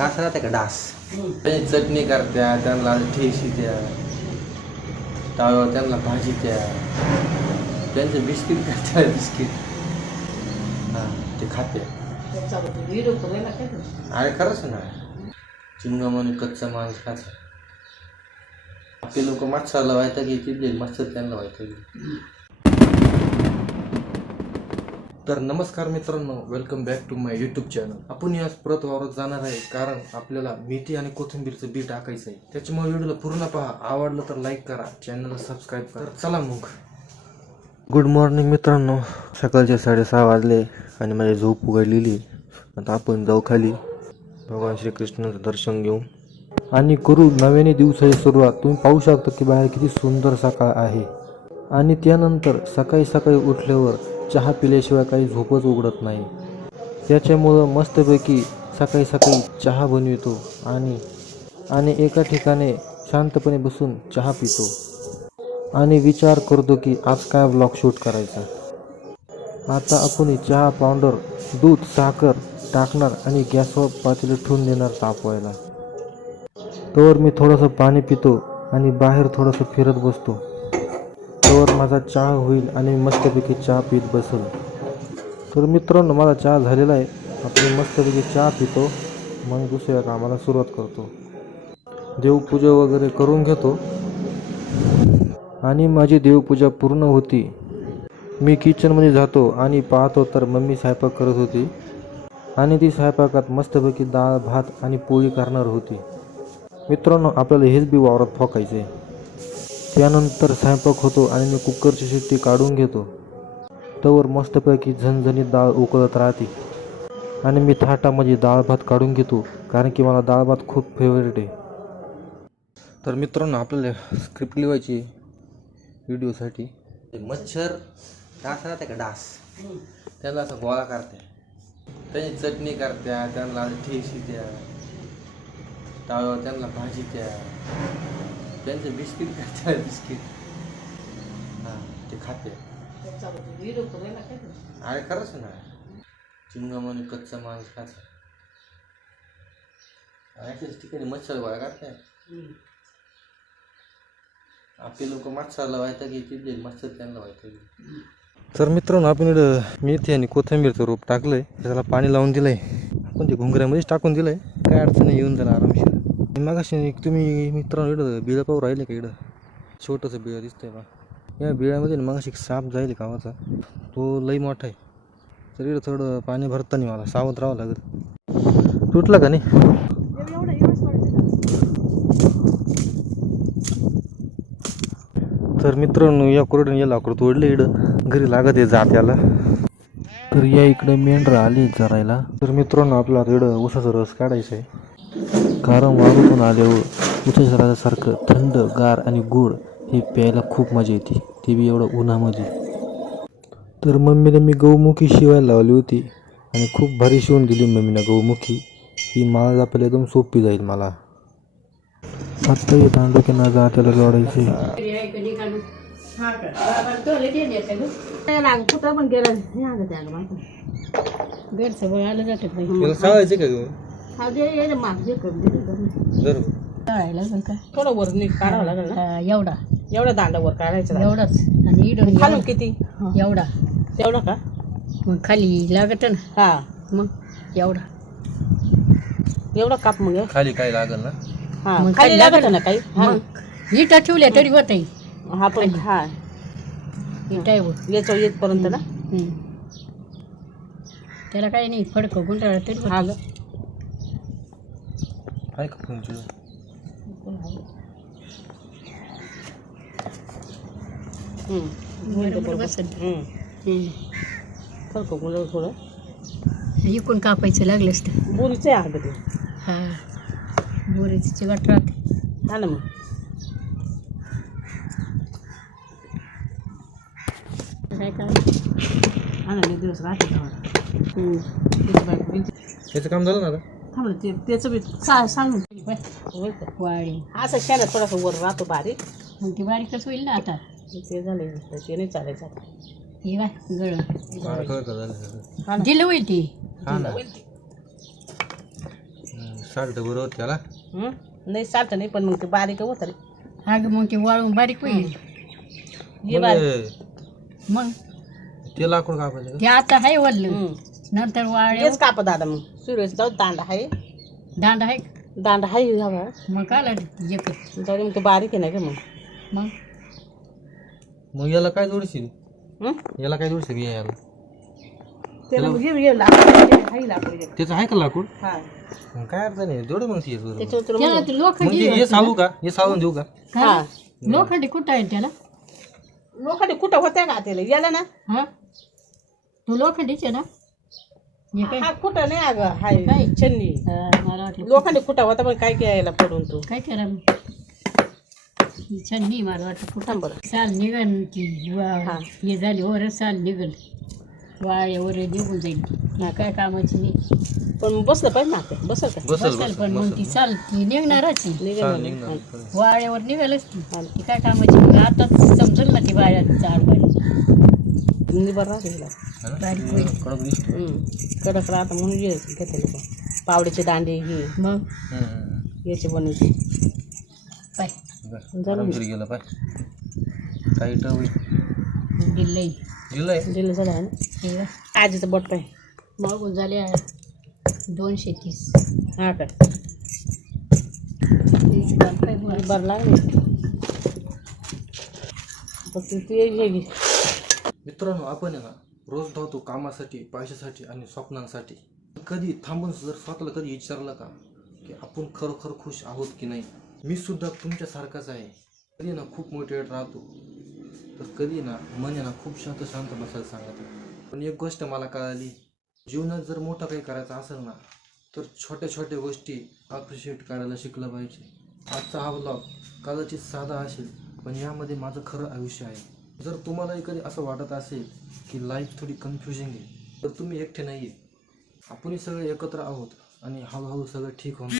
डास राहते का डास त्याची चटणी करत्या, त्यांना ठेशी द्या, ताव्यावर त्यांना भाजी द्या, त्यांचे बिस्किट करत्या, बिस्किट हां ते खाते. अरे खरंच ना, चिंगम आणि कच्चा मांस खायचं. आपले लोक मच्छरला व्हायचं की तिथले मच्छर त्यांना व्हायचं. तर नमस्कार मित्रांनो, welcome back to my YouTube channel. आपण याच परत वावरत जाणार आहे, कारण आपल्याला मेथी आणि कोथिंबीरचं बी टाकायचं आहे. त्याच्यामुळे व्हिडिओला पूर्ण पहा, आवडलं तर लाईक करा, चॅनलला सबस्क्राईब करा. चला मग. गुड मॉर्निंग मित्रांनो, सकाळचे 6:30 वाजले आणि माझी झोप उघडलेली. आता आपण जाऊ खाली, भगवान श्रीकृष्णाचं दर्शन घेऊ आणि करू नव्याने दिवसाची सुरुवात. तुम्ही पाहू शकता की बाहेर किती सुंदर सकाळ आहे. आणि त्यानंतर सकाळी सकाळी उठल्यावर चहा पिल्याशिवाय काही झोपच उघडत नाही. त्याच्यामुळं मस्तपैकी सकाळी सकाळी चहा बनवितो आणि एका ठिकाणी शांतपणे बसून चहा पितो आणि विचार करतो की आज काय ब्लॉग शूट करायचा. आता आपण चहा पावडर, दूध, साखर टाकणार आणि गॅसवर पातेलं ठेवून देणार तापवायला. तोवर मी थोडंसं पाणी पितो आणि बाहेर थोडंसं फिरत बसतो. तोवर माझा चहा होईल आणि मस्तपैकी चहा पीत बसेल. तर मित्रांनो, माझा चहा झालेला आहे. आपण मस्तपैकी चहा पितो, मग दुसऱ्या कामाला सुरुवात करतो. देवपूजा वगैरे करून घेतो आणि माझी देवपूजा पूर्ण होती. मी किचनमध्ये जातो आणि पाहतो तर मम्मी स्वयंपाक करत होती आणि ती स्वयंपाकात मस्तपैकी डाळ, भात आणि पोळी करणार होती. मित्रांनो, आपल्याला हेच बी वावरात फोकायचं आहे. त्यानंतर स्वयंपाक होतो आणि मी कुकरची शिट्टी काढून घेतो. तोवर मस्तपैकी झणझणीत डाळ उकळत राहते आणि मी थाटामध्ये डाळ भात काढून घेतो, कारण की मला डाळ भात खूप फेवरेट आहे. तर मित्रांनो, आपल्याला स्क्रिप्ट लिहायची व्हिडिओसाठी. मच्छर डास राहते का डास, त्याला असं गोळा करते, त्याची चटणी करत्या, त्यांना ठेशी द्या, ताव्यावर त्यांना भाजी द्या, त्यांचे बिस्किट करत्या, बिस्किट हां ते खाते. अरे खरंच ना, चिंगम आणि कच्चा मांस खायचं. अशाच ठिकाणी मच्छर गोळा करते. आपले लोक मच्छरला व्हायचं की तिथले मच्छर त्यांना व्हायचं. तर मित्रांनो, आपण इकडं मेथी आणि कोथिंबीरचं रोप टाकलंय, त्याला पाणी लावून दिलंय. आपण ते घुंगऱ्यामध्येच टाकून दिलंय, काय अडचण नाही, येऊन जाणार आरामशीर. मग अशी तुम्ही मित्रांनो इकडं बिळं पाहू राहिले का? इकडं छोटंसं बिळं दिसतंय बा. या बिळामध्ये मग अशी साप जाईल कामाचा, तो लई मोठा आहे. तर इकडं थोडं पाणी भरताना मला सावध राहावं लागेल. तुटलं का नाही? तर मित्रांनो, या कोरड्याने या लाकूड तोडले, इकडं घरी लागत आहे जात्याला. तर या इकडं मेंढरं आली चरायला. तर मित्रांनो, आपला इकडं ऊसाचा रस काढायचा आहे, कारण वाघून आल्यावर ऊसाच्या रसासारखं थंड, गार आणि गोड हे प्यायला खूप मजा येते, ते बी एवढं उन्हामध्ये. तर मम्मीने मी गौमुखी शिवायला लावली होती आणि खूप भारी शिवून दिली मम्मीनं गौमुखी. ही माळ जपायला एकदम सोपी जाईल मला. आत्ता हे तांडू की ना जात्याला जोडायचे. थोडं वर नीट काढावं लागेल ना. एवढा दांडा वर काढायचा, एवढाच. आणि खालून किती? एवढा. तेवढा का? मग खाली लागत ना. हा, मग एवढा काप. मग खाली काय लागेल ना? हा, खाली लागत ना काही. इटा ठेवल्या तरी होत आहे. हा पण हा इटा याच्या येतपर्यंत ना. त्याला काही नाही, फडकं गुंडाळा तरी हा ग. आहे का तुमची? थोडं इकून कापायचं लागलं असतं. बोरीचं आहे ते. हा, बोरीची चिकट राहते. हा ना. मग काय काय हा ना, दिवस राहते. याचं काम झालं ना आता? थांबलं ते त्याचं बी सांगून वाडी असं शेणात थोडासा वर राहतो बारीक, मग ती बारीकच होईल ना. आता ते झाले, ते नाही चालायचं आता. हे बाय गळ दिलं होईल ती. साल्ट बरोबर त्याला नाही चालतं नाही पण मग ते बारीक होत रे अगं मग ते वाळून बारीक होईल मग ते लाकूड कापायचं ते आता आहे वरलं नंतर वाळे कापा दादा मग सूर्याचं जाऊ दांडा आहे दांडा आहे जावा मग काय एकच जाऊ मग ते बारीक आहे ना का मग मग याला काय जोडशील याला काय जोडशील याला त्याचं आहे का लाकूड मग काय अर्थ नाही जोड मग हे साळू का हे साळून देऊ का लोखंडी कुठं आहे त्याला लोखंडी कुठं होत्या का त्याला याला ना हा तू लोखंडीच आहे ना कुठं नाही अगं हाय चन्नी मला वाटलं लोखंडी कुठं होता पण काय यायला पडून तू काय करा छन्नी मला वाटतं कुठं बरं साल निघन की हे झाली वर साल निघल वाळे वर निघून जाईल काय कामाची नाही पण बसलं पाहिजे ना बसल का बसल पण मग ती चाल ती निघणारच वाळ्यावर निघालच ती काय कामाची मग आताच समजल ना ती वाळ्यात झाड निबर कडक राहता म्हणून घेते लोक पावड्याचे दांडे हे मग याचे बनवते पाय गेलं पाय काही दिल्लंय दिल्लं झालं आहे ना आजीचं बोट पाय मागून झाले 230 हा काय बरं लागले मित्रांनो आपण आहे ना रोज धावतो कामासाठी पैशासाठी आणि स्वप्नांसाठी कधी थांबून जर स्वतःला कधी विचारलं का की आपण खरोखर खुश आहोत की नाही मी सुद्धा तुमच्यासारखाच आहे कधी ना खूप मोटिवेट राहतो तर कधी ना मन आहे ना खूप शांत बसायला सांगतो पण एक गोष्ट मला कळाली जीवनात जर मोठं काही करायचं असेल ना तर छोट्या छोट्या गोष्टी अप्रिशिएट करायला शिकलं पाहिजे आजचा हा व्लॉग कदाचित साधा असेल पण यामध्ये माझं खरं आयुष्य आहे जर तुम्हालाही कधी असं वाटत असेल की लाईफ थोडी कन्फ्युजिंग आहे तर तुम्ही एकटे नाही आहे आपणही सगळे एकत्र आहोत आणि हळूहळू सगळं ठीक होणार